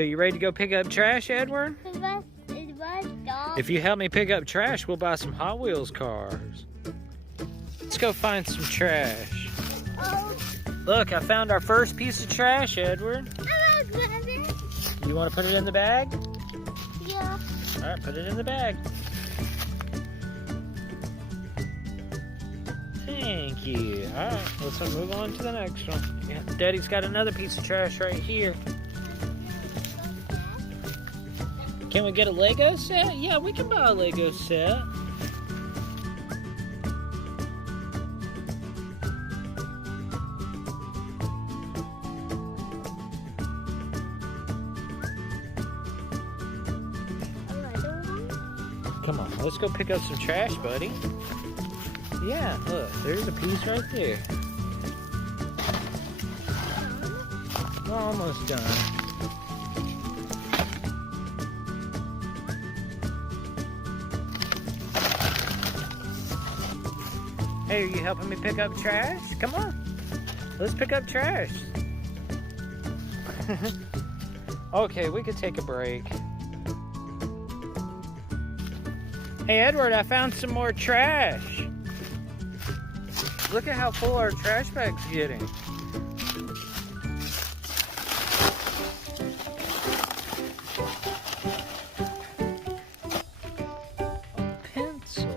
So you ready to go pick up trash, Edward? If you help me pick up trash, we'll buy some Hot Wheels cars. Let's go find some trash. Look, I found our first piece of trash, Edward. You want to put it in the bag? Yeah. All right, put it in the bag. Thank you. All right, let's move on to the next one. Yeah, Daddy's got another piece of trash right here. Can we get a Lego set? Yeah, we can buy a Lego set. Come on, let's go pick up some trash, buddy. Yeah, look, there's a piece right there. We're almost done. Hey, are you helping me pick up trash? Come on, let's pick up trash. Okay, we could take a break. Hey, Edward, I found some more trash. Look at how full our trash bag's getting. Pencil.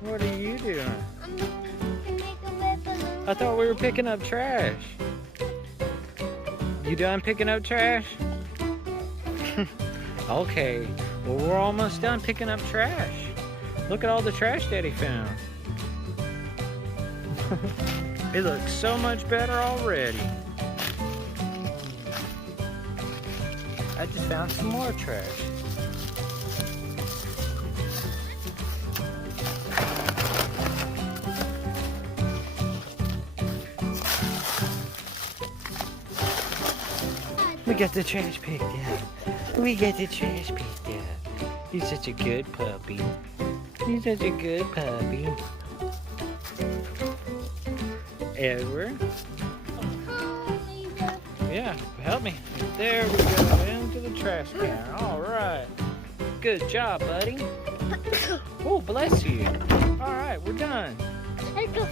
What are you doing? I thought we were picking up trash. You done picking up trash? Okay, well, we're almost done picking up trash. Look at all the trash Daddy found. It looks so much better already. I just found some more trash. We got the trash picked up. We got the trash picked up. You're such a good puppy. You're such a good puppy. Edward? Yeah, help me. There we go, into the trash can. All right. Good job, buddy. Oh, bless you. All right, we're done. Let's go.